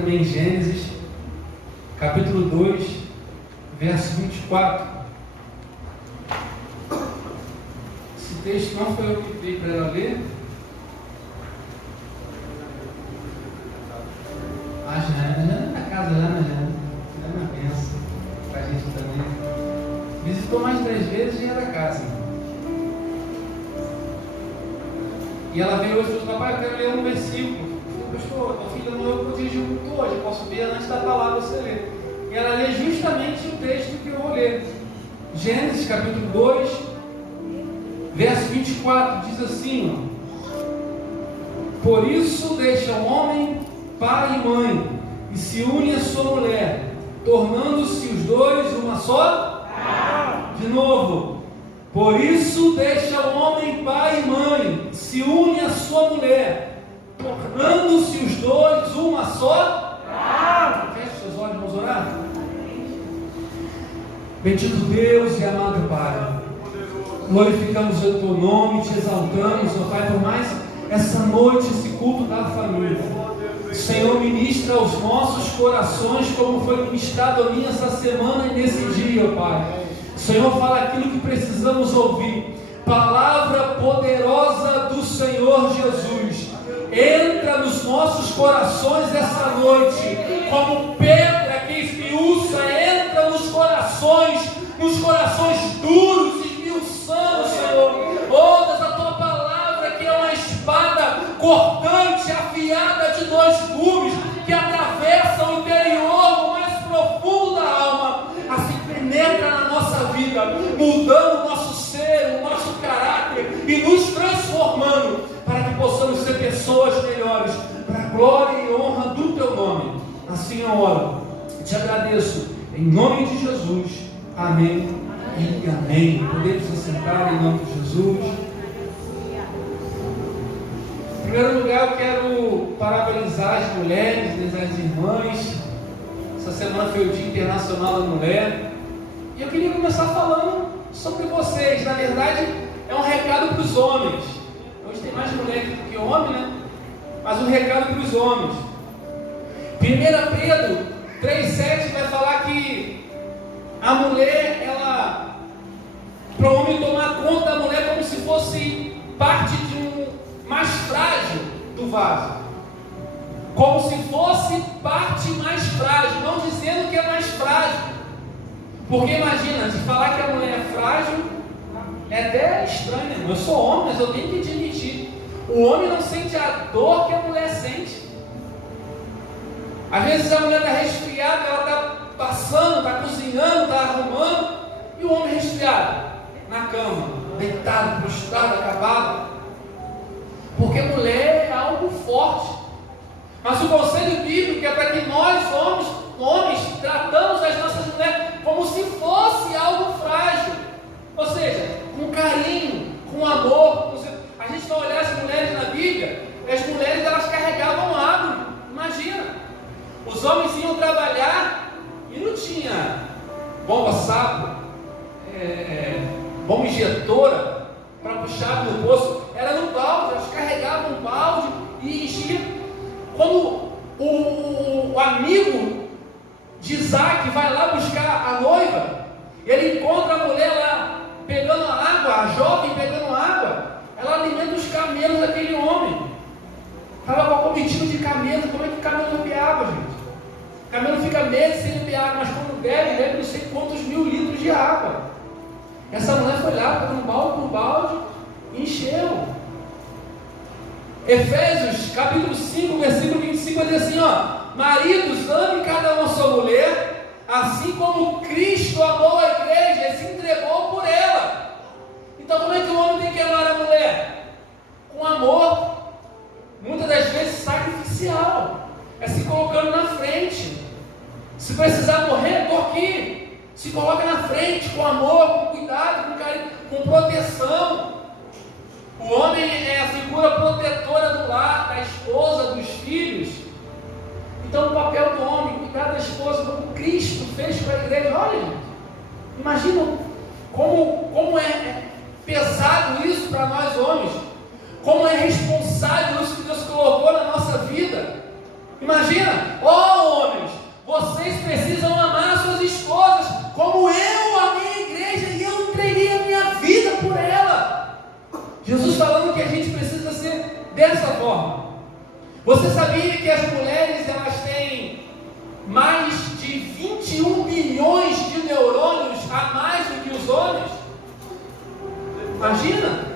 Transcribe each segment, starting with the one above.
também em Gênesis, capítulo 2, verso 24. Esse texto não foi eu que pedi para ela ler. Já é na casa, já é uma bênção para a gente também. Visitou mais 3 vezes e já é da casa. E ela veio hoje e falou: papai, eu quero ler um versículo. Pastor, tua filha não eu dirigi o culto hoje, eu posso ver antes da palavra você ler. E ela lê justamente o texto que eu vou ler. Gênesis capítulo 2, verso 24, diz assim: por isso deixa o homem pai e mãe, e se une a sua mulher, tornando-se os dois uma só? De novo. Por isso deixa o homem pai e mãe, se une a sua mulher, tornando-se os dois uma só? Feche seus olhos, vamos orar? Bendito Deus e amado Pai, glorificamos o Teu nome, te exaltamos, ó Pai, por mais essa noite, esse culto da família. Senhor, ministra aos nossos corações como foi ministrado a mim essa semana e nesse dia, ó Pai. Senhor, fala aquilo que precisamos ouvir. Palavra poderosa do Senhor Jesus. Entra nos nossos corações essa noite, como pedra que esmiuça, entra nos corações duros, esmiuçando, Senhor. Ouças a tua palavra, que é uma espada cortante, afiada de 2 gumes, que atravessa o interior, o mais profundo da alma, assim penetra na nossa vida, mudando o nosso ser, o nosso caráter e nos transformando, para que possamos ser pessoas melhores, para a glória e honra do Teu nome. Assim eu oro, te agradeço, em nome de Jesus, amém e amém. Podemos se sentar em nome de Jesus. Em primeiro lugar, eu quero parabenizar as mulheres, as irmãs. Essa semana foi o Dia Internacional da Mulher, e eu queria começar falando sobre vocês. Na verdade, é um recado para os homens. Hoje tem mais mulher do que homem, né? Mas um recado para os homens. 1 Pedro 3,7 vai falar que a mulher, para o homem tomar conta da mulher como se fosse parte de um mais frágil do vaso. Como se fosse parte mais frágil, não dizendo que é mais frágil. Porque imagina, se falar que a mulher é frágil, é até estranho, né? Eu sou homem, mas eu tenho que admitir. O homem não sente a dor que a mulher sente. Às vezes a mulher está resfriada, ela está passando, está cozinhando, está arrumando, e o homem resfriado, na cama, deitado, prostrado, acabado. Porque mulher é algo forte. Mas o conselho bíblico é para que nós, homens, tratamos as nossas mulheres como se fosse algo frágil. Ou seja, com carinho, com amor. A gente vai olhar as mulheres na Bíblia, as mulheres elas carregavam água. Imagina, os homens iam trabalhar e não tinha bomba sapo, bomba injetora para puxar no poço. Era no balde, elas carregavam um balde e enchiam. Quando o amigo de Isaac vai lá buscar a noiva, ele encontra a mulher lá pegando a água, a jovem pegando água, ela alimenta os camelos daquele homem. Estava com a comitiva de camelos. Como é que o camelo não bebe água, gente? O camelo fica meses sem beber água, mas quando bebe não sei quantos 1000 litros de água. Essa mulher foi lá, pegou um balde por balde e encheu. Efésios capítulo 5, versículo 25 vai dizer assim, ó: maridos, amem cada um a sua mulher, assim como Cristo amou a igreja e se entregou por ela. Então como é que o homem tem que amar a mulher? Com amor, muitas das vezes sacrificial, é se colocando na frente. Se precisar morrer, tô aqui. Se coloca na frente, com amor, com cuidado, com carinho, com proteção. O homem é a figura protetora do lar, da esposa, dos filhos. Então o papel do homem, cuidar da esposa, como Cristo fez com a igreja. Olha, gente, imagina como é pesado isso para nós homens, como é responsável isso que Deus colocou na nossa vida. Imagina, homens, vocês precisam amar suas esposas como eu amei a igreja e eu entreguei a minha vida por ela. Jesus falando que a gente precisa ser dessa forma. Você sabia que as mulheres elas têm mais de 21 bilhões de neurônios a mais do que os homens? Imagina!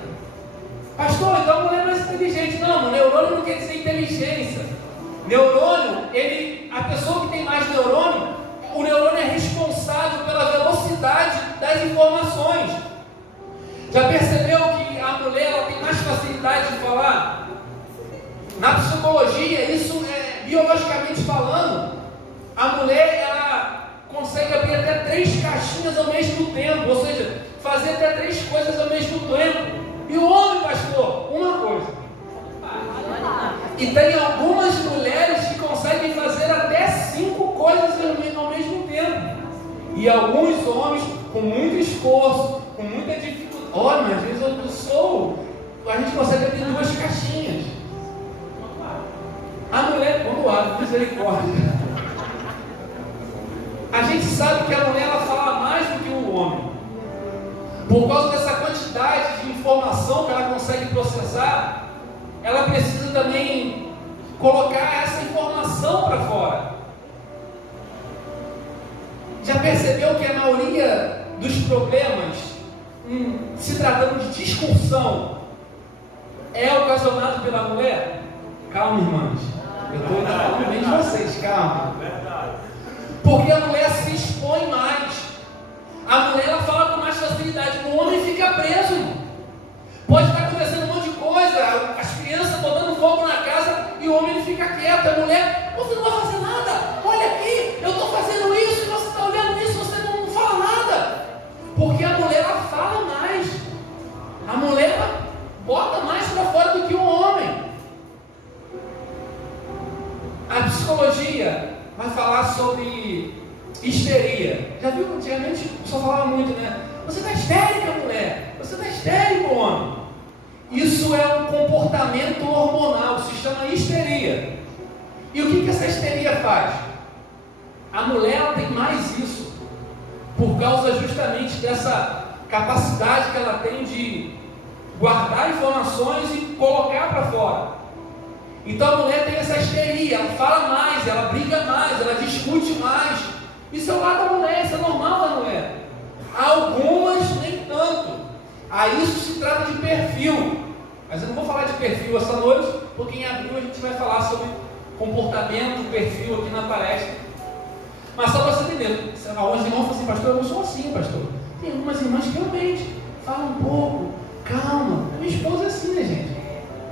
Pastor, então a mulher é mais inteligente. Não, neurônio não quer dizer inteligência. Neurônio, a pessoa que tem mais neurônio, o neurônio é responsável pela velocidade das informações. Já percebeu que a mulher ela tem mais facilidade de falar? Na psicologia, isso é biologicamente falando, a mulher ela consegue abrir até 3 caixinhas ao mesmo tempo, ou seja, fazer até 3 coisas ao mesmo tempo. E o homem, pastor, uma coisa. E tem algumas mulheres que conseguem fazer até 5 coisas ao mesmo tempo. E alguns homens, com muito esforço, com muita dificuldade. Olha, às vezes a gente consegue abrir 2 caixinhas. A mulher, vamos lá, misericórdia. A gente sabe que a mulher ela fala mais do que o homem. Por causa dessa quantidade de informação que ela consegue processar, ela precisa também colocar essa informação para fora. Já percebeu que a maioria dos problemas, se tratando de discussão, é ocasionado pela mulher? Calma, irmãs. Eu estou ainda falando bem de vocês, calma. Porque a mulher se expõe mais. A mulher ela fala com mais facilidade. O homem fica preso. Pode estar acontecendo um monte de coisa. As crianças estão dando fogo na casa e o homem fica quieto. A mulher, você não vai fazer nada. Olha aqui, eu estou fazendo isso e você está olhando isso, você não fala nada. Porque a mulher ela fala mais. A mulher ela bota mais para fora do que o homem. A psicologia vai falar sobre histeria. Já viu? Antigamente o pessoal falava muito, né? Você está histérica, mulher. Você está histérico, homem. Isso é um comportamento hormonal, se chama histeria. E o que essa histeria faz? A mulher ela tem mais isso, por causa justamente dessa capacidade que ela tem de guardar informações e colocar para fora. Então a mulher tem essa histeria, ela fala mais, ela briga mais, ela discute mais. Isso é o lado da mulher, isso é normal da mulher. Algumas nem tanto. Aí isso se trata de perfil. Mas eu não vou falar de perfil essa noite, porque em abril a gente vai falar sobre comportamento, perfil aqui na palestra. Mas só para você entender, alguns irmãos falam assim, pastor, eu não sou assim, pastor. Tem algumas irmãs que realmente falam um pouco, calma. Minha esposa é assim, né, gente?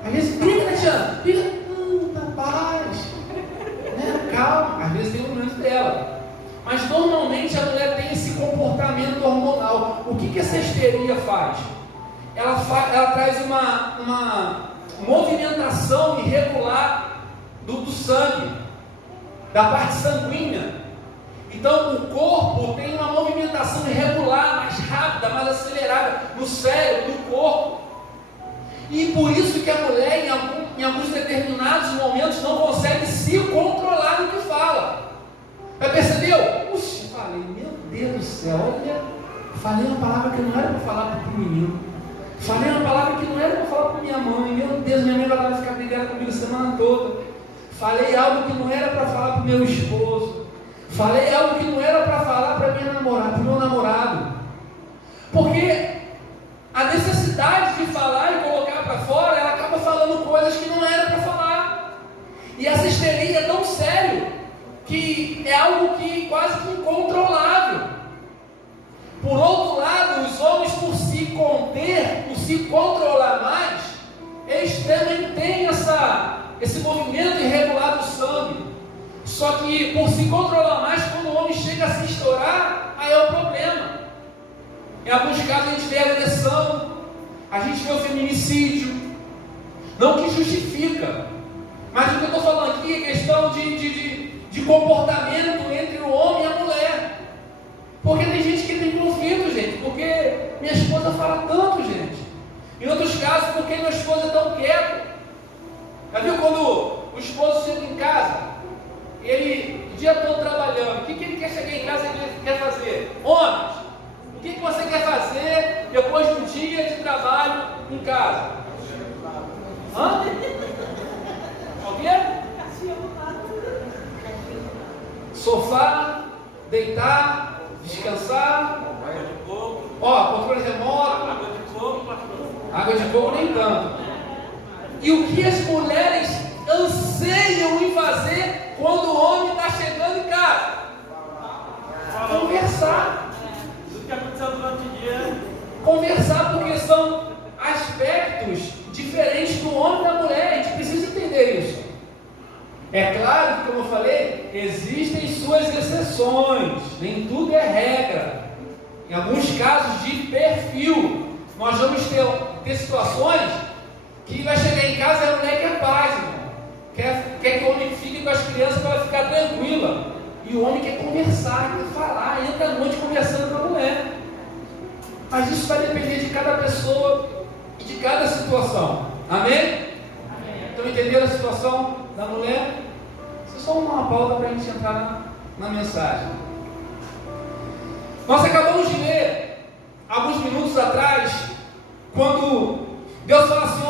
Às vezes briga, né, Tiana? Briga. Paz, né? Calma, às vezes tem um momento dela, mas normalmente a mulher tem esse comportamento hormonal. O que essa histeria faz? Ela traz uma movimentação irregular do sangue, da parte sanguínea. Então o corpo tem uma movimentação irregular, mais rápida, mais acelerada no cérebro, no corpo. E por isso que a mulher, em alguns determinados momentos, não consegue se controlar no que fala. Já percebeu? Puxa, falei, meu Deus do céu, olha, falei uma palavra que não era para falar para o menino. Falei uma palavra que não era para falar para minha mãe. Meu Deus, minha mãe vai ficar brigada comigo a semana toda. Falei algo que não era para falar para o meu esposo. Falei algo que não era para falar para minha namorada, para o meu namorado. Porque a necessidade de falar e colocar para fora, ela acaba falando coisas que não era para falar. E essa histeria é tão sério que é algo que quase que incontrolável. Por outro lado, os homens, por se conter, por se controlar mais, eles também têm esse movimento irregular do sangue. Só que por se controlar mais, quando o homem chega a se estourar, aí é o problema. Em alguns casos a gente vê agressão, a gente vê o feminicídio, não que justifica, mas o que eu estou falando aqui é questão de comportamento entre o homem e a mulher. Porque tem gente que tem conflito, gente, porque minha esposa fala tanto, gente. Em outros casos, porque minha esposa é tão quieta. Já viu quando o esposo chega em casa ele o dia todo trabalhando, o que ele quer chegar em casa e ele quer fazer? Homens, o que você quer fazer depois de um dia de trabalho em casa? Hã? O quê? Sofá, deitar, descansar. Controle remoto. Água de coco nem tanto. E o que as mulheres anseiam em fazer quando o homem está chegando em casa? Conversar. Tudo que aconteceu durante o dia. Conversar, porque são aspectos diferentes do homem e da mulher. A gente precisa entender isso. É claro que, como eu falei, existem suas exceções. Nem tudo é regra. Em alguns casos de perfil, nós vamos ter situações que vai chegar em casa e a mulher quer paz, irmão. Quer que o homem fique com as crianças para ela ficar tranquila. E o homem quer conversar, quer falar, entra à noite conversando com a mulher. Mas isso vai depender de cada pessoa e de cada situação. Amém? Amém. Estão entendendo a situação da mulher? Isso é só uma pauta para a gente entrar na mensagem. Nós acabamos de ler, alguns minutos atrás, quando Deus fala assim,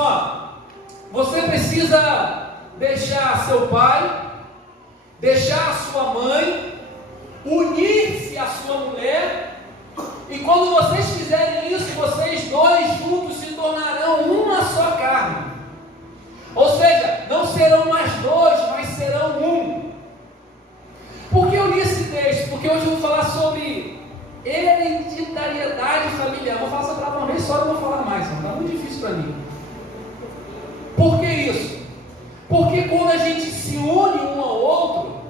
você precisa deixar seu pai, deixar a sua mãe, unir-se à sua mulher, e quando vocês fizerem isso, vocês dois juntos se tornarão uma só carne. Ou seja, não serão mais dois, mas serão um. Por que eu li esse texto? Porque hoje eu vou falar sobre hereditariedade familiar. Vou falar essa palavra uma vez só e não vou falar mais, está muito difícil para mim. Por que isso? Porque quando a gente se une um ao outro,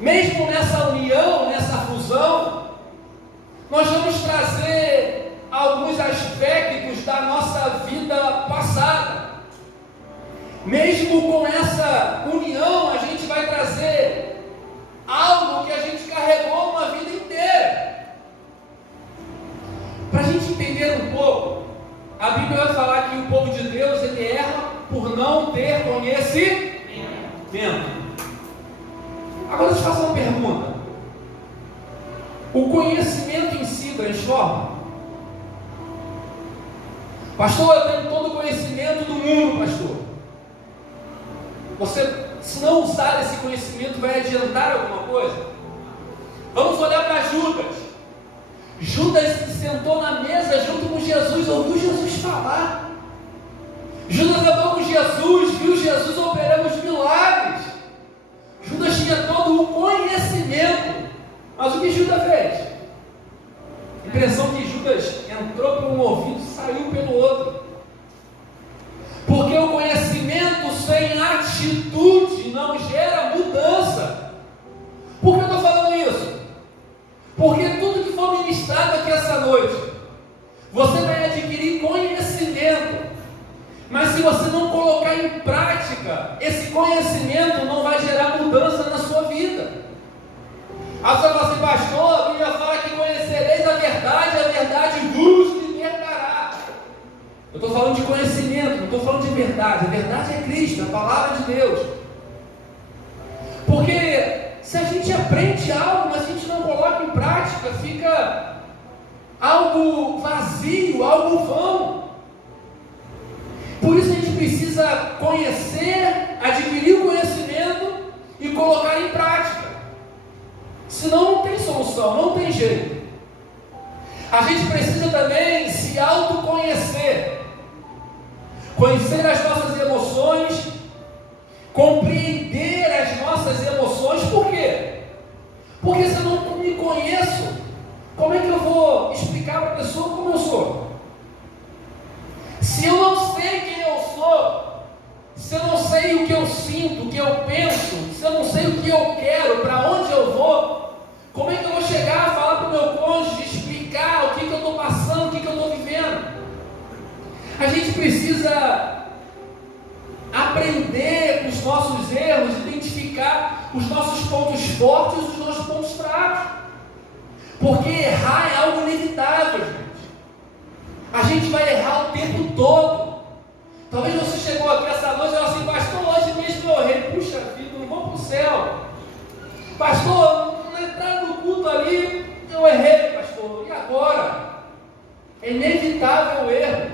mesmo nessa união, nessa fusão, nós vamos trazer alguns aspectos da nossa vida passada. Mesmo com essa união, a gente vai trazer algo que a gente carregou uma vida inteira. Para a gente entender um pouco, a Bíblia vai falar que o povo de Deus, ele erra por não ter conhecimento. Agora eu te faço uma pergunta. O conhecimento em si transforma? Pastor, eu tenho todo o conhecimento do mundo, pastor. Você, se não usar esse conhecimento, vai adiantar alguma coisa? Vamos olhar para Judas. Judas se sentou na mesa junto com Jesus, ouviu Jesus falar. Judas andou com Jesus, viu Jesus operando os milagres. Judas tinha todo o conhecimento. Mas o que Judas fez? A impressão que Judas entrou por um ouvido e saiu pelo outro. Porque o conhecimento sem atitude não gera mudança. Por que eu estou falando isso? Porque tudo que for ministrado aqui essa noite, você vai adquirir conhecimento. Mas se você não colocar em prática, esse conhecimento não vai gerar mudança na sua vida. Aí você fala assim, pastor, a Bíblia fala que conhecereis a verdade vos libertará. Eu estou falando de conhecimento, não estou falando de verdade. A verdade é Cristo, a palavra de Deus. Porque se a gente aprende algo, mas a gente não coloca em prática, fica algo vazio, algo vão. Por isso a gente precisa conhecer, adquirir o conhecimento e colocar em prática. Senão não tem solução, não tem jeito. A gente precisa também se autoconhecer, conhecer as nossas emoções, compreender as nossas emoções. Por quê? Porque se eu não me conheço, como é que eu vou explicar para a pessoa como eu sou? Se eu não sei quem eu sou, se eu não sei o que eu sinto, o que eu penso, se eu não sei o que eu quero, para onde eu vou, como é que eu vou chegar a falar para o meu cônjuge, explicar o que eu estou passando, o que eu estou vivendo? A gente precisa aprender com os nossos erros, identificar os nossos pontos fortes e os nossos pontos fracos. Porque errar é algo inevitável, gente. A gente vai errar o tempo todo. Talvez você chegou aqui essa noite e falou assim, pastor, hoje mesmo eu errei. Puxa vida, não vou para o céu. Pastor, na entrada do culto ali, eu errei, pastor. E agora? É inevitável o erro.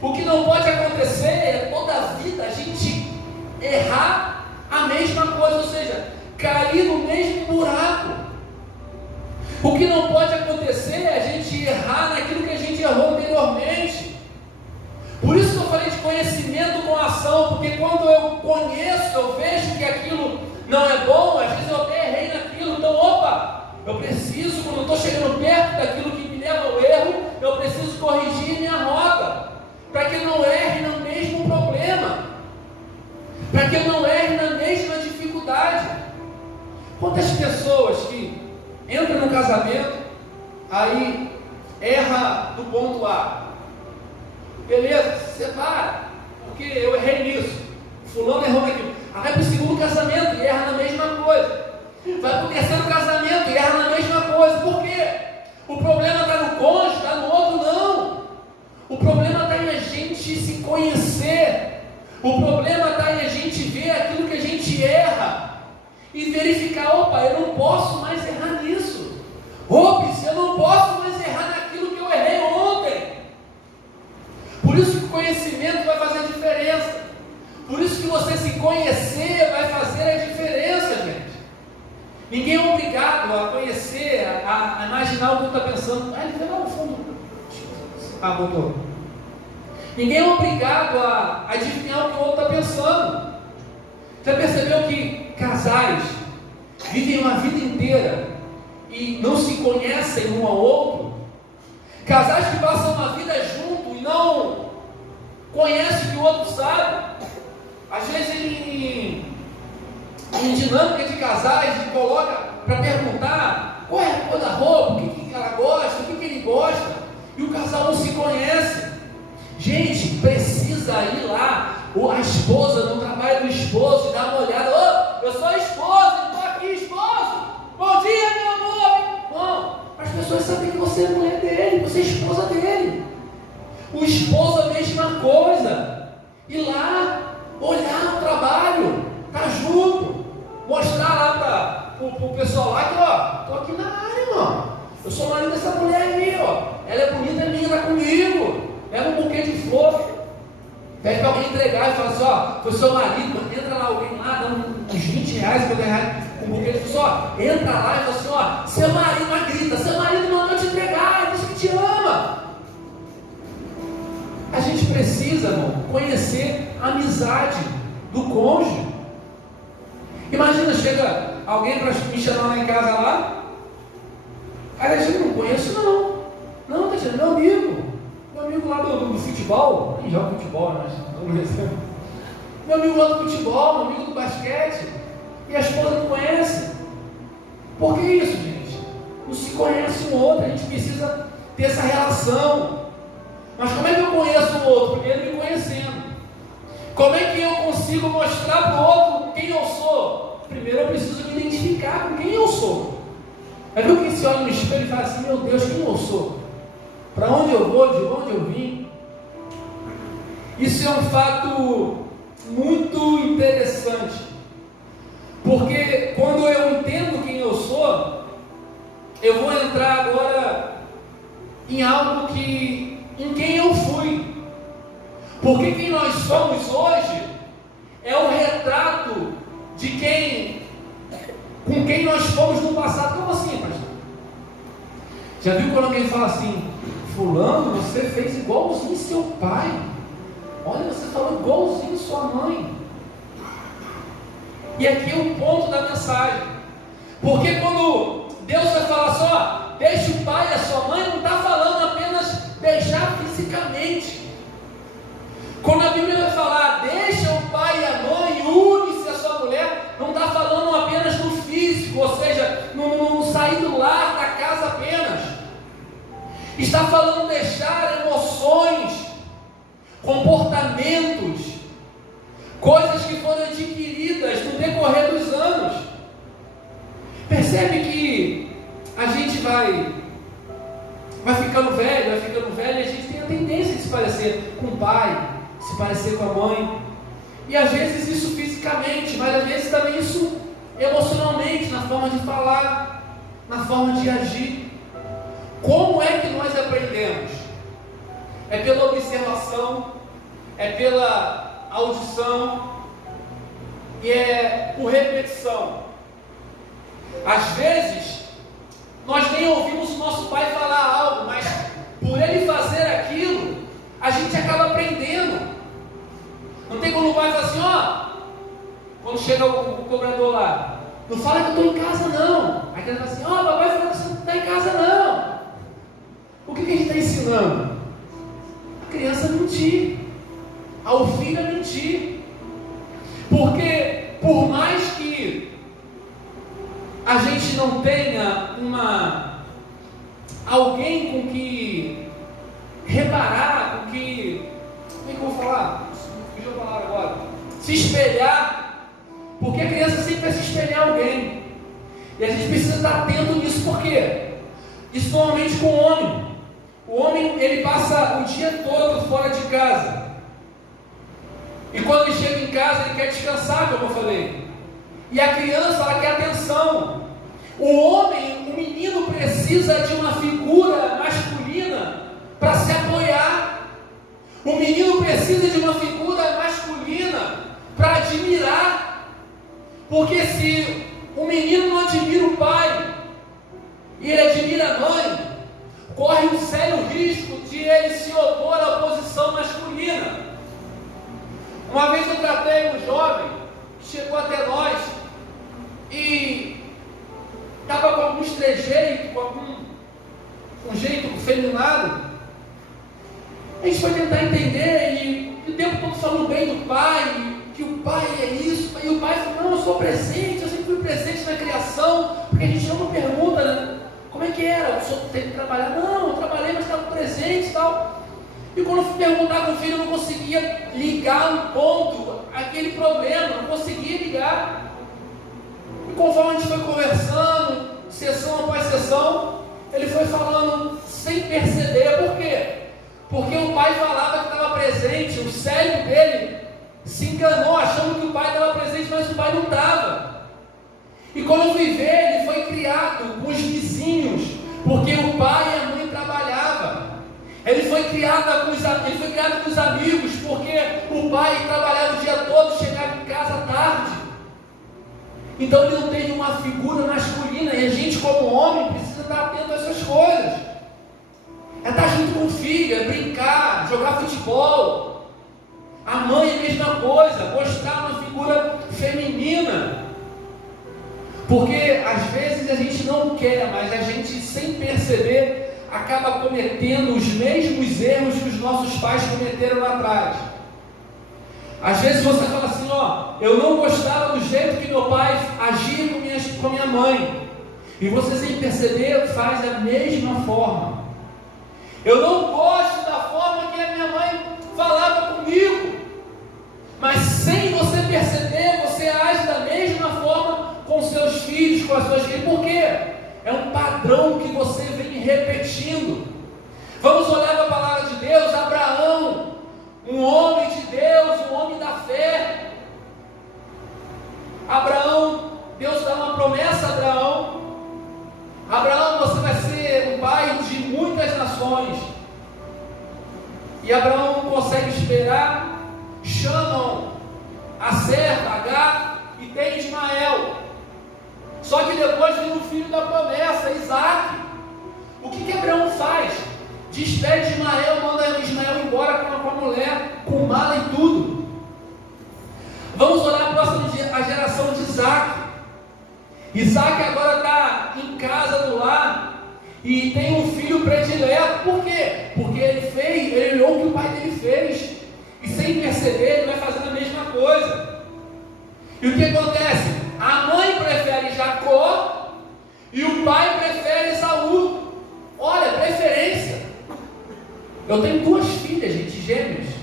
O que não pode acontecer é toda a vida a gente errar a mesma coisa, ou seja, cair no mesmo buraco. O que não pode acontecer é a gente errar naquilo que a gente errou anteriormente. Por isso que eu falei de conhecimento com ação, porque quando eu conheço, eu vejo que aquilo não é bom, às vezes eu até errei naquilo, então opa, eu preciso, quando eu estou chegando perto daquilo que me leva ao erro, eu preciso corrigir minha rota, para que eu não erre no mesmo problema, para que eu não erre na mesma dificuldade. Quantas pessoas que entram no casamento, aí erra do ponto A, beleza, separa, porque eu errei nisso, fulano errou naquilo, aí vai para o segundo casamento e erra na mesma coisa, vai para o terceiro casamento e erra na mesma coisa. Por quê? O problema está no cônjuge, está no outro não. O problema está em a gente se conhecer. O problema está em a gente ver aquilo que a gente erra e verificar, opa, eu não posso mais errar nisso. Ops, eu não posso mais errar naquilo que eu errei ontem. Por isso que o conhecimento vai fazer a diferença. Por isso que você se conhecer vai fazer a diferença, gente. Ninguém é obrigado a conhecer, a imaginar o que está pensando. Ele foi lá no fundo. Botou. Ninguém é obrigado a adivinhar o que o outro está pensando. Já percebeu que casais vivem uma vida inteira e não se conhecem um ao outro? Casais que passam uma vida junto e não conhecem o que o outro sabe. Às vezes em dinâmica de casais, ele coloca para perguntar qual é a cor da roupa, o que ela gosta, o que ele gosta, e o casal não se conhece. Gente, precisa ir lá, a esposa no trabalho do esposo, e dar uma olhada. Eu sou a esposa, estou aqui, esposo, bom dia, meu amor. Bom, as pessoas sabem que você é mulher dele, você é esposa dele. O esposo a mesma coisa, ir lá, olhar o trabalho, tá junto, mostrar lá para o pessoal lá que, ó, estou aqui na área, irmão. Eu sou marido dessa mulher aí, ó. Ela é bonita, é minha, tá comigo. Leva um buquê de flor. Pede para alguém entregar e fala assim, ó, foi seu marido, entra lá, alguém lá, dá uns 20 reais para ganhar um buquê de flor. Só entra lá e fala assim, ó, seu marido, mas grita, seu marido mandou te entregar, ele disse que te ama. A gente precisa, irmão, conhecer a amizade do cônjuge. Imagina, chega alguém para me chamar lá em casa lá, aí a gente não conheço não, tá dizendo, meu amigo lá do futebol, nem joga futebol, mas meu amigo lá do futebol, meu amigo do basquete, e a esposa não conhece. Por que isso, gente? Não se conhece um outro, a gente precisa ter essa relação. Mas como é que eu conheço o outro? Primeiro me conhecendo. Como é que eu consigo mostrar para o outro quem eu sou? Primeiro eu preciso me identificar com quem eu sou. Aí viu que se olha no espelho e fala assim, meu Deus, quem eu sou? Para onde eu vou? De onde eu vim? Isso é um fato muito interessante. Porque quando eu entendo quem eu sou, eu vou entrar agora em algo em quem eu fui. Porque quem nós somos hoje é o retrato de com quem nós fomos no passado. Como assim, pastor? Já viu quando alguém fala assim, fulano, você fez igualzinho seu pai, olha, você falou igualzinho sua mãe. E aqui é o ponto da mensagem, porque quando Deus vai falar só, deixa o pai e a sua mãe, não está falando apenas deixar fisicamente. Quando a Bíblia vai falar, deixa o pai e a mãe, une-se a sua mulher, não está falando apenas no físico, ou seja, não sair do lar, da casa apenas. Está falando deixar emoções, comportamentos, coisas que foram adquiridas no decorrer dos anos. Percebe que a gente vai ficando velho, e a gente tem a tendência de se parecer com o pai, se parecer com a mãe. E às vezes isso fisicamente, mas às vezes também isso emocionalmente, na forma de falar, na forma de agir. Como é que nós aprendemos? É pela observação, é pela audição e é por repetição. Às vezes, nós nem ouvimos o nosso pai falar algo, mas por ele fazer aquilo, a gente acaba aprendendo. Não tem como o pai falar assim, ó, quando chega o cobrador lá, não fala que eu estou em casa não. Aí ele fala assim, ó, papai falou que você não está em casa não. O que a gente está ensinando? A criança a mentir, ao filho a mentir. Porque por mais que a gente não tenha alguém com que reparar, com que, como é que eu vou falar? Fugiu a palavra agora. Se espelhar, porque a criança sempre vai se espelhar em alguém. E a gente precisa estar atento nisso, por quê? Isso normalmente com o homem. O homem, ele passa o dia todo fora de casa. E quando ele chega em casa, ele quer descansar, como eu falei. E a criança, ela quer atenção. O homem, o menino precisa de uma figura masculina para se apoiar. O menino precisa de uma figura masculina para admirar. Porque se o menino não admira o pai e ele admira a mãe, corre um sério risco de ele se opor à oposição masculina. Uma vez eu tratei um jovem que chegou até nós e estava com alguns trejeitos, com um jeito feminado. A gente foi tentar entender e o tempo todo falando bem do pai, que o pai é isso, e o pai falou, não, eu sou presente, eu sempre fui presente na criação, porque a gente não pergunta, né? Como é que era? O senhor teve que trabalhar? Não, eu trabalhei, mas estava presente e tal. E quando eu fui perguntar com o filho, eu não conseguia ligar um ponto, aquele problema, não conseguia ligar. E conforme a gente foi conversando, sessão após sessão, ele foi falando sem perceber. Por quê? Porque o pai falava que estava presente, o cérebro dele se enganou, achando que o pai estava presente, mas o pai não estava. E quando eu fui ver, ele foi criado com os vizinhos, porque o pai e a mãe trabalhavam. Ele foi criado com os amigos, porque o pai trabalhava o dia todo, chegava em casa tarde. Então ele não teve uma figura masculina, e a gente como homem precisa estar atento a essas coisas. É estar junto com o filho, é brincar, jogar futebol. A mãe é a mesma coisa, mostrar uma figura feminina. Porque às vezes a gente não quer, mas a gente sem perceber acaba cometendo os mesmos erros que os nossos pais cometeram lá atrás. Às vezes você fala assim, ó, eu não gostava do jeito que meu pai agia com minha mãe. E você sem perceber faz da mesma forma. Eu não gosto da forma que a minha mãe falava comigo. Mas sem você perceber, você age da mesma forma com seus filhos, com as suas filhas. Por quê? É um padrão que você vem repetindo. Vamos olhar para a palavra de Deus. Abraão, um homem de Deus, um homem da fé. Abraão, Deus dá uma promessa a Abraão. Abraão, você vai ser o pai de muitas nações. E Abraão não consegue esperar. Chamam a serva Agar e tem Ismael. Só que depois vem o filho da promessa, Isaac. O que Abraão faz? Despede Ismael, manda Ismael embora com a mulher, com mala e tudo. Vamos olhar a geração de Isaac. Isaac agora está em casa do lar e tem um filho predileto. Por quê? Porque ele olhou o que o pai dele fez. E sem perceber, ele vai fazendo a mesma coisa. E o que acontece? A mãe prefere Jacó e o pai prefere Esaú. Olha, preferência. Eu tenho 2 filhas, gente, gêmeas.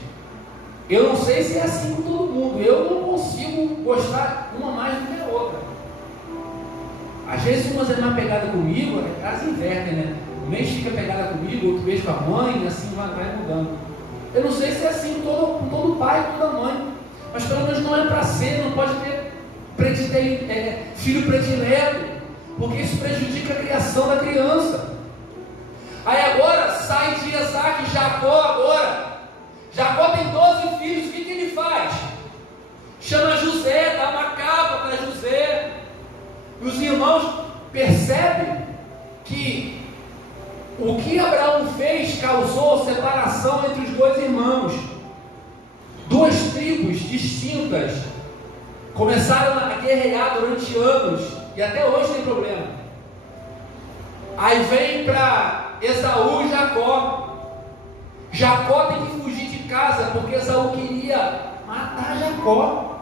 Eu não sei se é assim com todo mundo. Eu não consigo gostar uma mais do que a outra. Às vezes umas é mais pegada comigo, elas invertem, né? Um mês fica pegada comigo, outro mês com a mãe, e assim vai mudando. Eu não sei se é assim com todo pai e toda mãe. Mas pelo menos não é para ser, não pode ter filho predileto, porque isso prejudica a criação da criança. Aí agora sai de Isaac e Jacó agora. Jacó tem 12 filhos, o que ele faz? Chama José, dá uma capa para José. E os irmãos percebem que o que Abraão fez causou separação entre os dois irmãos. Duas tribos distintas começaram a guerrear durante anos e até hoje tem problema. Aí vem para Esaú e Jacó. Jacó tem que fugir de casa porque Esaú queria matar Jacó.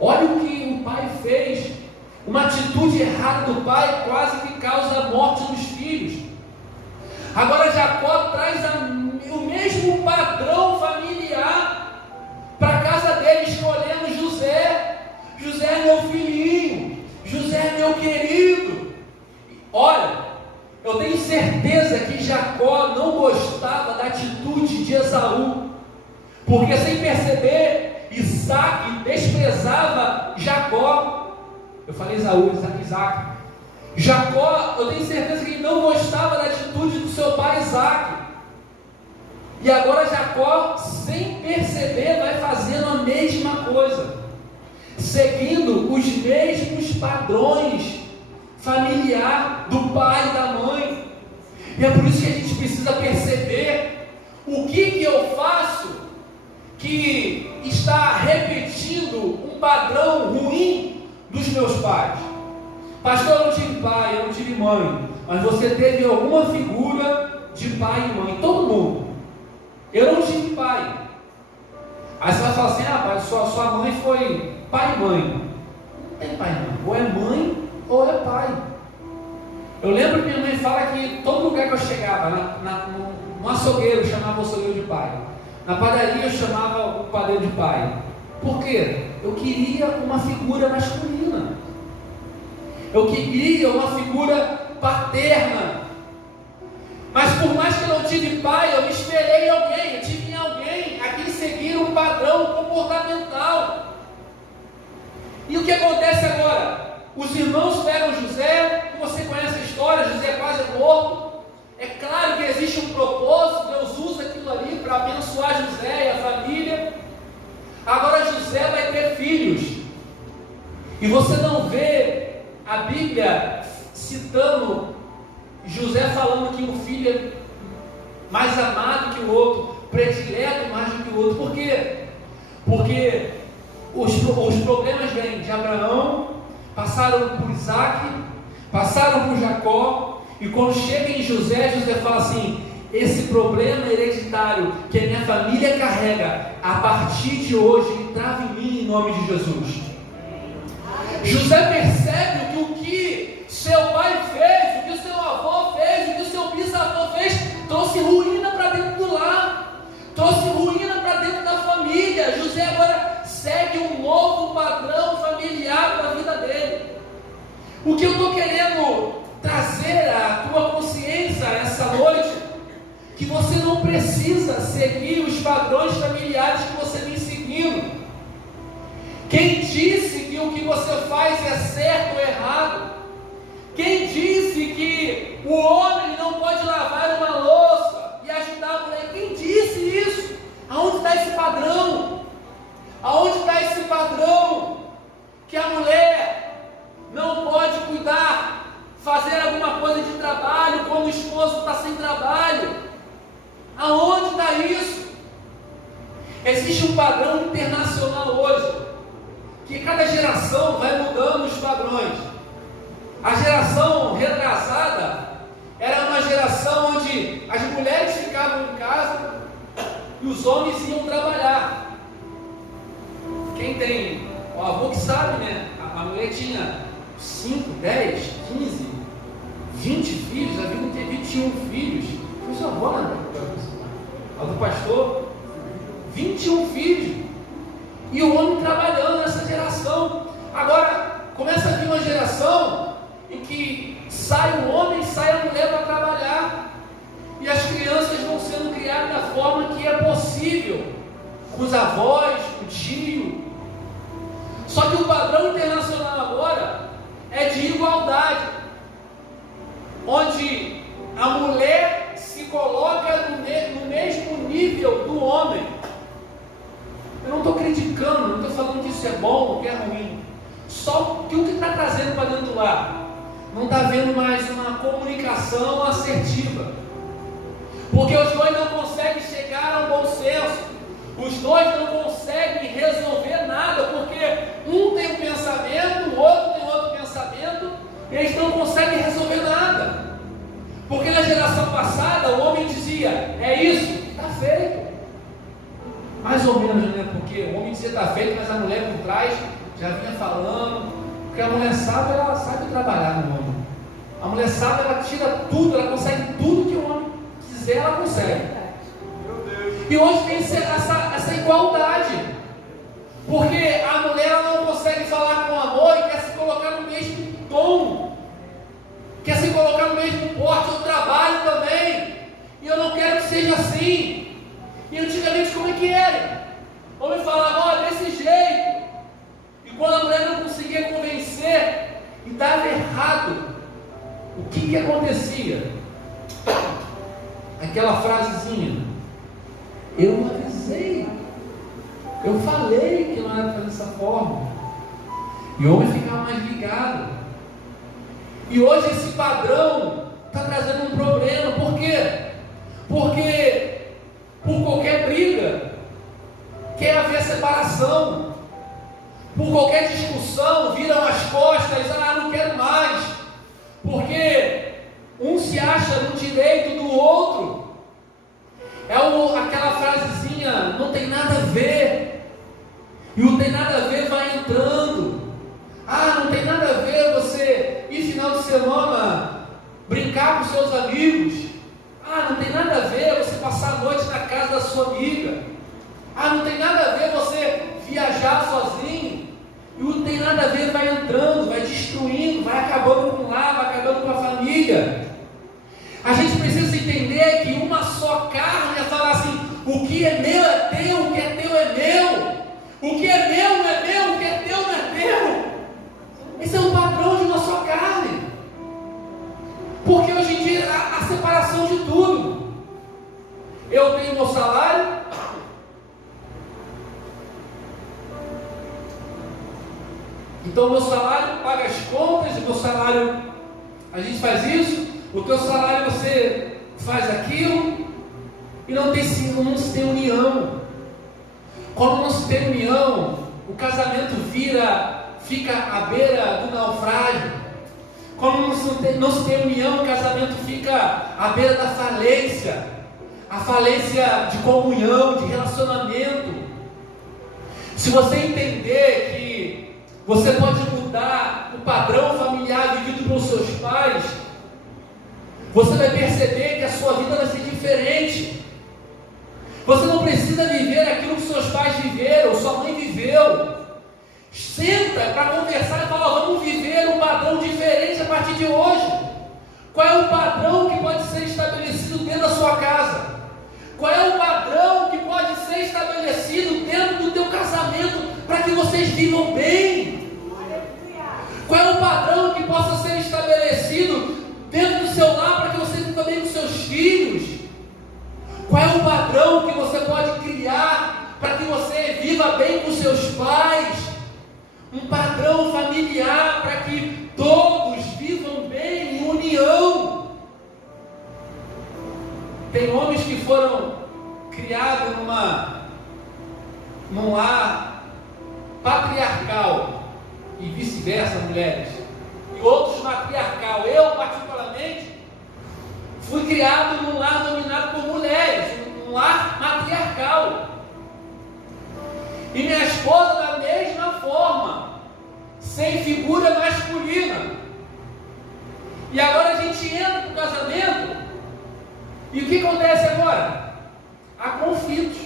Olha o que o pai fez. Uma atitude errada do pai quase que causa a morte dos filhos. Agora Jacó traz o mesmo padrão familiar para a casa dele, escolhendo José. José é meu filhinho, José é meu querido. Olha, eu tenho certeza que Jacó não gostava da atitude de Esaú, porque sem perceber, Isaac desprezava Jacó. Eu falei Esaú, Isaac. Jacó, eu tenho certeza que ele não gostava da atitude do seu pai Isaac. E agora Jacó, sem perceber, vai fazendo a mesma coisa, seguindo os mesmos padrões familiar do pai e da mãe. E é por isso que a gente precisa perceber o que eu faço que está repetindo um padrão ruim dos meus pais. Pastor, eu não tive pai, eu não tive mãe, mas você teve alguma figura de pai e mãe, todo mundo. Eu não tive pai. Aí você vai falar assim, pai, sua mãe foi pai e mãe. Não tem pai e mãe, ou é mãe ou é pai. Eu lembro que minha mãe fala que todo lugar que eu chegava, no açougueiro, eu chamava o açougueiro de pai. Na padaria eu chamava o padeiro de pai. Por quê? Eu queria uma figura masculina. Eu queria uma figura paterna. Mas por mais que eu não tive pai, eu me espelhei em alguém. Eu tive em alguém a quem seguir um padrão comportamental. E o que acontece agora? Os irmãos pegam José, você conhece a história, José quase morto. É claro que existe um propósito, Deus usa aquilo ali para abençoar José e a família. Agora José vai ter filhos. E você não vê a Bíblia citando José falando que um filho é mais amado que o outro, predileto mais do que o outro. Por quê? Porque os problemas vêm de Abraão, passaram por Isaac, passaram por Jacó, e quando chega em José, José fala assim: esse problema hereditário que a minha família carrega, a partir de hoje, trava em mim em nome de Jesus. José percebe que o que seu pai fez, o que o seu avô fez, o que o seu bisavô fez, trouxe ruína para dentro do lar, trouxe ruína para dentro da família. José agora segue um novo padrão familiar para a vida dele. O que eu estou querendo trazer à tua consciência essa noite, que você não precisa seguir os padrões familiares que você vem seguindo. Quem disse que o que você faz é certo ou errado? Quem disse que o homem não pode lavar uma louça e ajudar a mulher? Quem disse isso? Aonde está esse padrão? Aonde está esse padrão que a mulher não pode cuidar, fazer alguma coisa de trabalho quando o esposo está sem trabalho? Aonde está isso? Existe um padrão internacional hoje, que cada geração vai mudando os padrões. A geração retrasada era uma geração onde as mulheres ficavam em casa e os homens iam trabalhar. Quem tem o avô que sabe, né? A mulher tinha 5, 10, 15, 20 filhos, havia que ter 21 filhos. Foi sua avó, né? A do pastor, 21 filhos. E o homem trabalhando nessa geração. Agora começa a vir uma geração em que sai o homem, sai a mulher para trabalhar, e as crianças vão sendo criadas da forma que é possível, com os avós, com o tio. Só que o padrão internacional é de igualdade, onde a mulher se coloca no mesmo nível do homem. Eu não estou criticando, não estou falando que isso é bom ou que é ruim. Só que o que está trazendo para dentro do lar? Não está havendo mais uma comunicação assertiva. Porque os dois não conseguem chegar a um bom senso. Os dois não conseguem resolver nada. Porque um tem um pensamento, o outro tem outro pensamento. E eles não conseguem resolver nada. Porque na geração passada o homem dizia: é isso, está feito. Mais ou menos, né? Porque o homem dizia: está feito, mas a mulher por trás já vinha falando. Porque a mulher sabe, ela sabe trabalhar no homem. A mulher sabe, ela tira tudo, ela consegue tudo que o homem quiser, ela consegue. E hoje tem essa igualdade. Porque a mulher ela não consegue falar com amor e quer se colocar no mesmo tom. Quer se colocar no mesmo porte. Eu trabalho também. E eu não quero que seja assim. E antigamente como é que era? O homem falava: ó, desse jeito. E quando a mulher não conseguia convencer e dava errado, o que acontecia? Aquela frasezinha: eu avisei, eu falei que não era para dessa forma. E o homem ficava mais ligado. E hoje esse padrão está trazendo um problema. Por quê? Porque por qualquer briga quer haver separação. Por qualquer discussão viram as costas: ah, não quero mais. Porque um se acha no direito do outro. É aquela frasezinha: não tem nada a ver. E o tem nada a ver vai entrando. Ah, não tem nada a ver você ir final de semana brincar com seus amigos. Ah, não tem nada a ver você passar a noite na casa da sua amiga. Ah, não tem nada a ver você viajar sozinho. E o não tem nada a ver vai entrando, vai destruindo, vai acabando com o lar, vai acabando com a família. A gente precisa entender que uma só carne é falar assim: o que é meu é teu, o que é teu é meu. O que é meu não é meu, o que é teu não é teu. Esse é o padrão de uma só carne. Porque hoje em dia há separação de tudo. Eu tenho meu salário, então meu salário paga as contas, o meu salário a gente faz isso, o teu salário você faz aquilo, e não se tem união. Quando não se tem união, o casamento fica à beira do naufrágio. Quando não se tem união, o casamento fica à beira da falência. A falência de comunhão, de relacionamento. Se você entender que você pode mudar o padrão familiar vivido pelos seus pais, você vai perceber que a sua vida vai ser diferente. Você não precisa viver aquilo que seus pais viveram, sua mãe viveu. Senta para conversar e fala: vamos viver um padrão diferente a partir de hoje. Qual é o padrão que pode ser estabelecido dentro da sua casa? Qual é o padrão que pode ser estabelecido dentro do teu casamento para que vocês vivam bem? Qual é o padrão que possa ser estabelecido dentro do seu lar para que você viva bem com seus filhos? Qual é o padrão que você pode criar para que você viva bem com seus pais? Um padrão familiar para que todos vivam bem em união. Tem homens que foram criados num lar patriarcal e vice-versa, mulheres, e outros matriarcal. Eu, particularmente, fui criado num lar dominado por mulheres, um lar matriarcal. E minha esposa da mesma forma, sem figura masculina. E agora a gente entra no casamento, e o que acontece agora? Há conflitos,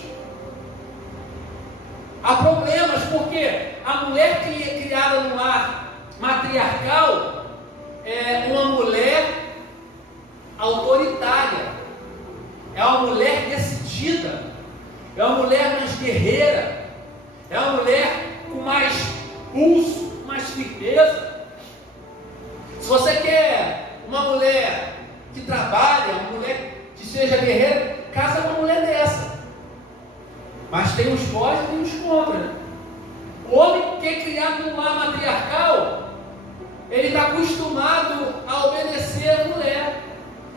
há problemas, porque a mulher que é criada no lar matriarcal é uma mulher autoritária, é uma mulher decidida, é uma mulher mais guerreira, é uma mulher com mais pulso, mais firmeza. porque criado num lar matriarcal, ele está acostumado a obedecer a mulher.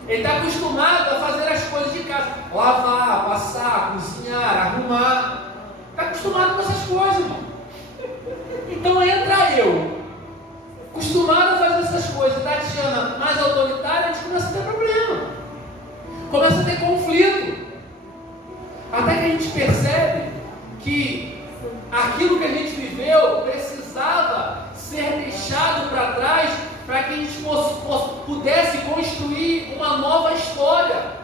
Ele está acostumado a fazer as coisas de casa. Lavar, passar, cozinhar, arrumar. Está acostumado com essas coisas, irmão. Então entra eu, acostumado a fazer essas coisas, Tatiana mais autoritária, a gente começa a ter problema. Começa a ter conflito. Até que a gente percebe que aquilo que a gente viveu precisava ser deixado para trás para que a gente pudesse construir uma nova história.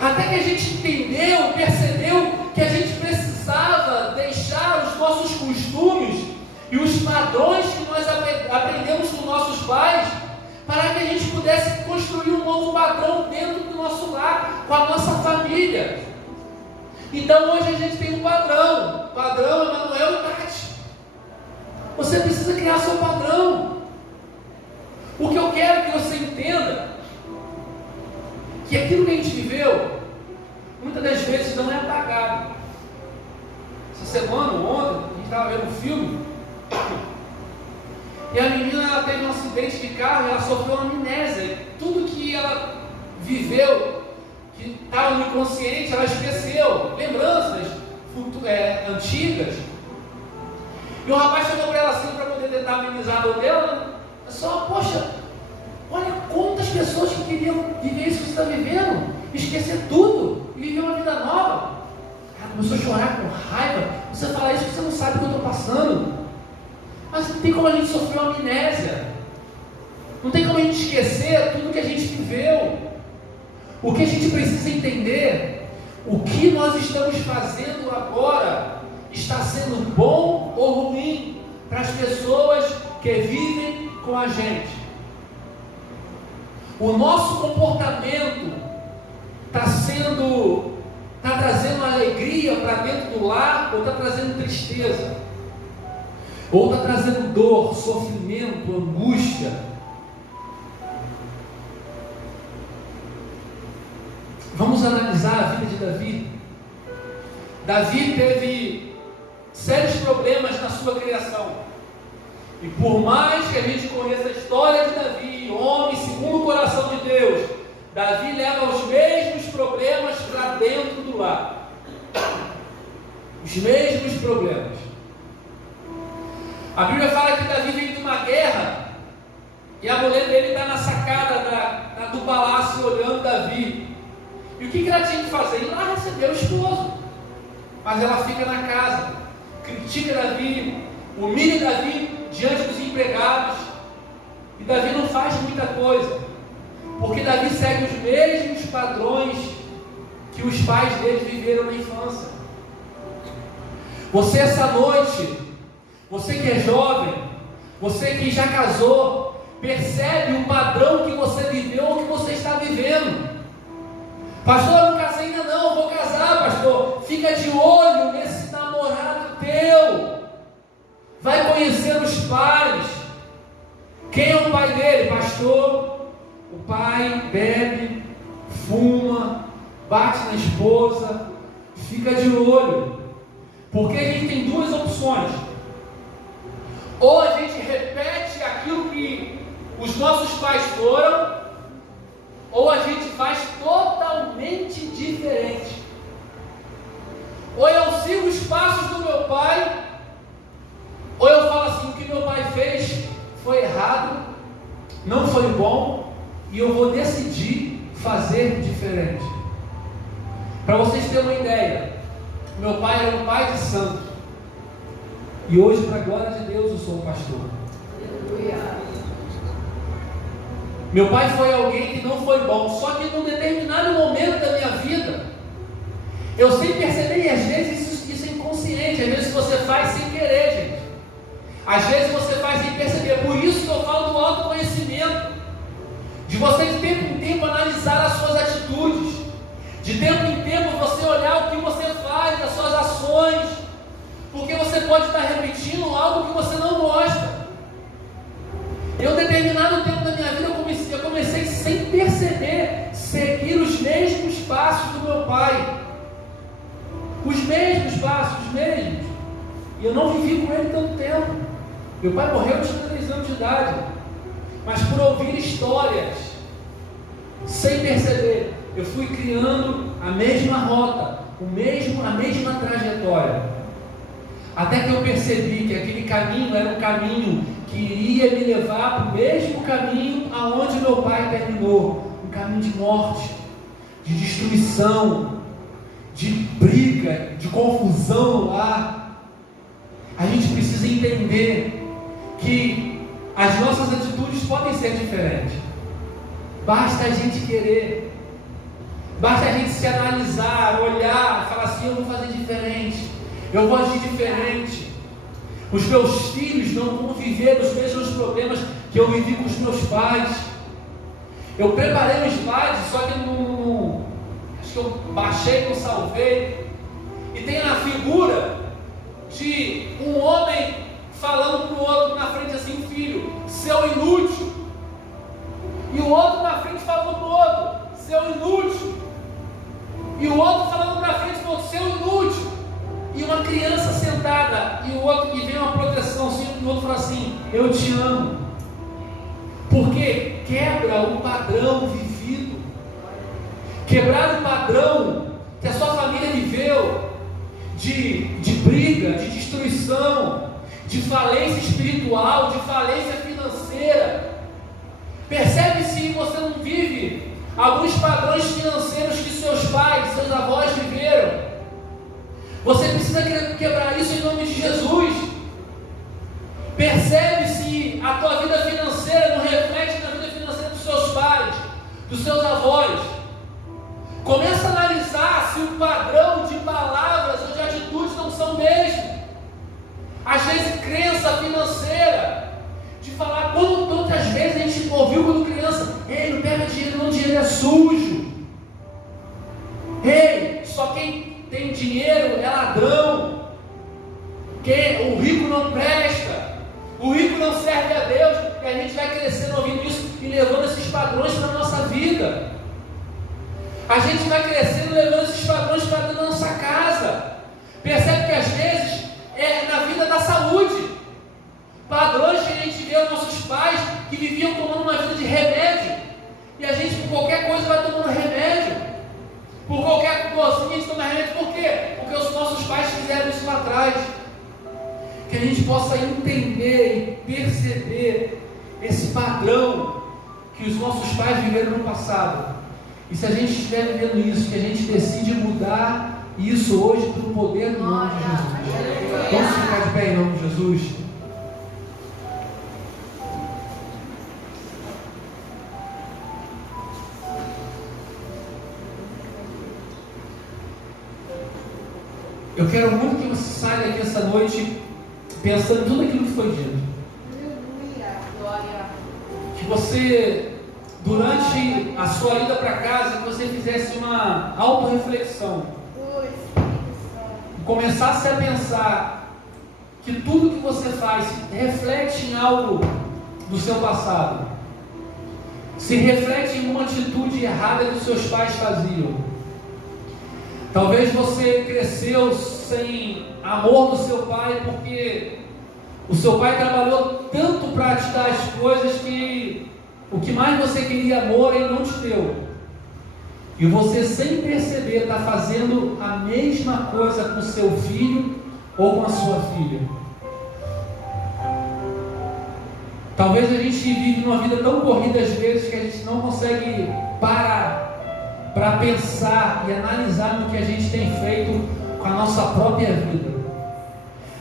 Até que a gente entendeu, percebeu que a gente precisava deixar os nossos costumes e os padrões que nós aprendemos com nossos pais, para que a gente pudesse construir um novo padrão dentro do nosso lar, com a nossa família. Então hoje a gente tem um padrão Emanuel e Tati. Você precisa criar seu padrão. O que eu quero que você entenda, que aquilo que a gente viveu, muitas das vezes não é apagado. Essa semana, ontem, a gente estava vendo um filme, e a menina ela teve um acidente de carro, ela sofreu uma amnésia. Tudo que ela viveu, que estava no inconsciente, ela esqueceu. Lembranças antigas. E o rapaz chegou para ela assim, para poder tentar amenizar a dor dela. Só, poxa, olha quantas pessoas que queriam viver isso que você está vivendo, esquecer tudo e viver uma vida nova. Ela começou a chorar com raiva. Você fala isso que você não sabe o que eu estou passando. Mas não tem como a gente sofrer uma amnésia. Não tem como a gente esquecer tudo que a gente viveu. O que a gente precisa entender, o que nós estamos fazendo agora está sendo bom ou ruim para as pessoas que vivem com a gente. O nosso comportamento está trazendo alegria para dentro do lar, ou está trazendo tristeza, ou está trazendo dor, sofrimento, angústia. Vamos analisar a vida de Davi. Davi teve sérios problemas na sua criação. E por mais que a gente conheça a história de Davi, homem segundo o coração de Deus, Davi leva os mesmos problemas para dentro do lar. Os mesmos problemas. A Bíblia fala que Davi vem de uma guerra e a mulher dele está na sacada do palácio olhando Davi. E o que ela tinha que fazer? Ir lá receber o esposo. Mas ela fica na casa, critica Davi, humilha Davi diante dos empregados. E Davi não faz muita coisa, porque Davi segue os mesmos padrões que os pais dele viveram na infância. Você essa noite, você que é jovem, você que já casou, percebe o padrão que você viveu ou que você está vivendo. Pastor, eu não casei ainda não, vou casar, pastor. Fica de olho nesse namorado teu. Vai conhecer os pais. Quem é o pai dele? Pastor, o pai bebe, fuma, bate na esposa. Fica de olho. Porque a gente tem duas opções. Ou a gente repete aquilo que os nossos pais foram, ou a gente faz totalmente diferente. Ou eu sigo os passos do meu pai, ou eu falo assim, o que meu pai fez foi errado, não foi bom, e eu vou decidir fazer diferente. Para vocês terem uma ideia, meu pai era um pai de santo, e hoje, para a glória de Deus, eu sou um pastor. Aleluia. Meu pai foi alguém que não foi bom, só que em um determinado momento da minha vida, eu sem perceber, e às vezes isso é inconsciente, às vezes você faz sem querer, gente. Às vezes você faz sem perceber. Por isso que eu falo do autoconhecimento, de você de tempo em tempo analisar as suas atitudes, de tempo em tempo você olhar o que você faz, as suas ações, porque você pode estar repetindo algo que você não gosta. Em um determinado tempo da minha vida eu comecei sem perceber seguir os mesmos passos do meu pai. Os mesmos passos, os mesmos. E eu não vivi com ele tanto tempo. Meu pai morreu, eu tinha 3 anos de idade. Mas por ouvir histórias, sem perceber, eu fui criando a mesma rota, a mesma trajetória. Até que eu percebi que aquele caminho era um caminho que iria me levar para o mesmo caminho aonde meu pai terminou. Um caminho de morte, de destruição, de briga, de confusão lá. A gente precisa entender que as nossas atitudes podem ser diferentes. Basta a gente querer. Basta a gente se analisar, olhar, falar assim: eu vou fazer diferente, eu vou agir diferente. Os meus filhos não vão viver os mesmos problemas que eu vivi com os meus pais. Eu preparei um slide, só que acho que eu baixei, não salvei. E tem a figura de um homem falando para o outro na frente assim: filho, seu inútil. E o outro na frente falando para o outro: seu inútil. E o outro falando para frente para o outro: seu inútil. E uma criança sentada, e o outro, e vem uma proteção, e o outro fala assim: eu te amo. Porque quebra o padrão vivido. Quebrar o padrão que a sua família viveu de briga, de destruição, de falência espiritual, de falência financeira. Percebe se você não vive alguns padrões financeiros que seus pais, seus avós viveram. Você precisa quebrar isso em nome de Jesus. Percebe se a tua vida financeira não reflete na vida financeira dos seus pais, dos seus avós. Começa a analisar se o padrão de palavras ou de atitudes não são o mesmo. Às vezes, crença financeira, de falar, quantas vezes a gente ouviu quando criança: ei, não pega dinheiro, não, dinheiro é sujo. Ei, só quem tem dinheiro é ladrão. O rico não presta. O rico não serve a Deus. E a gente vai crescendo ouvindo isso e levando esses padrões para a nossa vida. A gente vai crescendo levando esses padrões para dentro da nossa casa. Percebe que às vezes é na vida da saúde. Padrões que a gente vê os nossos pais que viviam tomando uma vida de remédio. E a gente, por qualquer coisa, vai tomando remédio. Por qualquer coisinha a gente toma remédio. Por quê? Porque os nossos pais fizeram isso lá atrás. Que a gente possa entender e perceber esse padrão que os nossos pais viveram no passado. E se a gente estiver vivendo isso, que a gente decide mudar isso hoje pelo poder do nome de Jesus. Vamos ficar de pé em nome de Jesus. Eu quero muito que você saia daqui essa noite pensando em tudo aquilo que foi dito. Que você, durante a sua ida para casa, que você fizesse uma autorreflexão. E começasse a pensar que tudo que você faz reflete em algo do seu passado. Se reflete em uma atitude errada que os seus pais faziam. Talvez você cresceu sem amor do seu pai, porque o seu pai trabalhou tanto para te dar as coisas que o que mais você queria, amor, ele não te deu. E você, sem perceber, está fazendo a mesma coisa com o seu filho ou com a sua filha. Talvez a gente vive uma vida tão corrida às vezes que a gente não consegue parar para pensar e analisar no que a gente tem feito com a nossa própria vida.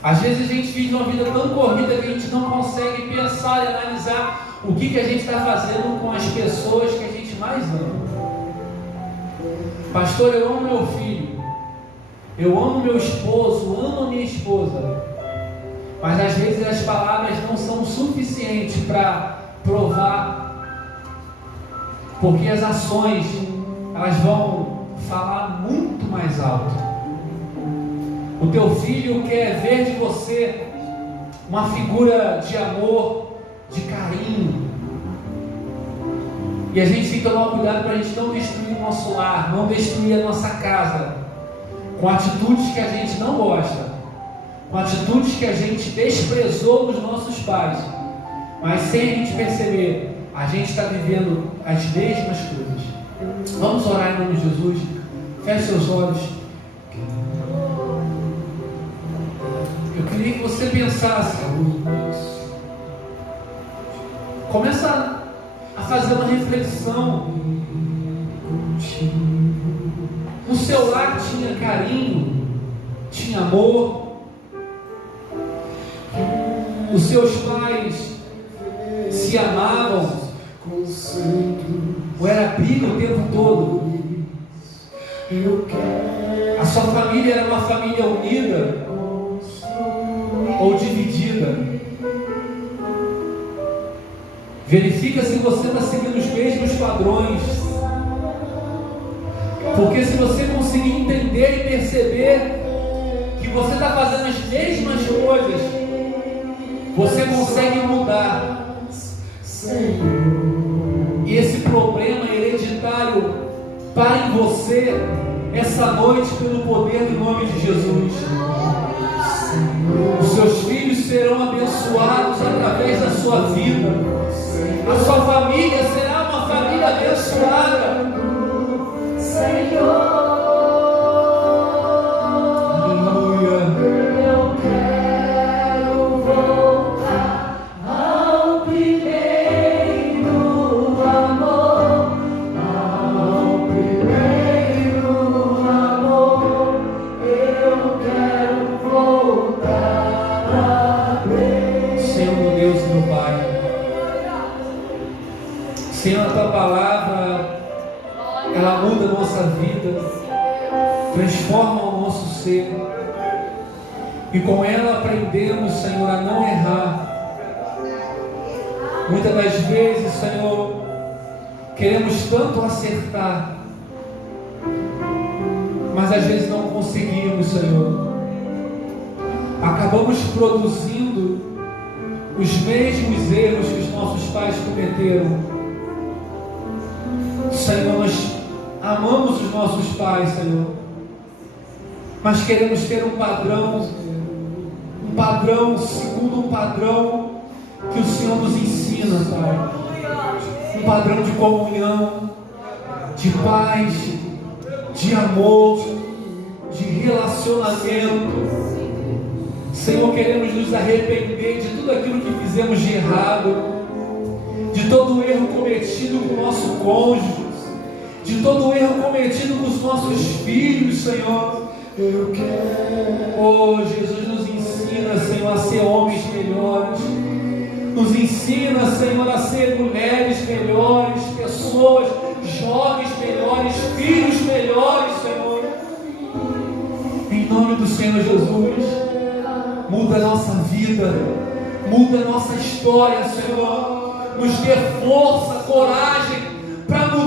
Às vezes a gente vive uma vida tão corrida que a gente não consegue pensar e analisar o que a gente está fazendo com as pessoas que a gente mais ama. Pastor, eu amo meu filho, eu amo meu esposo, amo minha esposa, mas às vezes as palavras não são suficientes para provar, porque as ações elas vão falar muito mais alto. O teu filho quer ver de você uma figura de amor, de carinho. E a gente tem que tomar cuidado para a gente não destruir o nosso lar, não destruir a nossa casa, com atitudes que a gente não gosta, com atitudes que a gente desprezou dos nossos pais, mas sem a gente perceber, a gente está vivendo as mesmas coisas. Vamos orar em nome de Jesus. Feche seus olhos. Eu queria que você pensasse. Começa a fazer uma reflexão. No seu lar tinha carinho, tinha amor. Os seus pais se amavam, ou era briga o tempo todo? A sua família era uma família unida ou dividida? Verifica se você está seguindo os mesmos padrões, porque se você conseguir entender e perceber que você está fazendo as mesmas coisas, você consegue mudar. E esse problema hereditário para em você essa noite pelo poder do nome de Jesus. Os seus filhos serão abençoados através da sua vida. A sua família será uma família abençoada. Senhor. Senhor, a Tua Palavra, ela muda a nossa vida, transforma o nosso ser, e com ela aprendemos, Senhor, a não errar. Muitas das vezes, Senhor, queremos tanto acertar, mas às vezes não conseguimos, Senhor. Acabamos produzindo os mesmos erros que os nossos pais cometeram. Senhor, nós amamos os nossos pais, Senhor, mas queremos ter um padrão segundo um padrão que o Senhor nos ensina, Pai. Um padrão de comunhão, de paz, de amor, de relacionamento. Senhor, queremos nos arrepender de tudo aquilo que fizemos de errado, de todo o erro cometido com o nosso cônjuge, de todo o erro cometido com os nossos filhos, Senhor. Oh, Jesus, nos ensina, Senhor, a ser homens melhores. Nos ensina, Senhor, a ser mulheres melhores, pessoas, jovens melhores, filhos melhores, Senhor. Em nome do Senhor Jesus, muda a nossa vida, muda a nossa história, Senhor. Nos dê força, coragem para mudar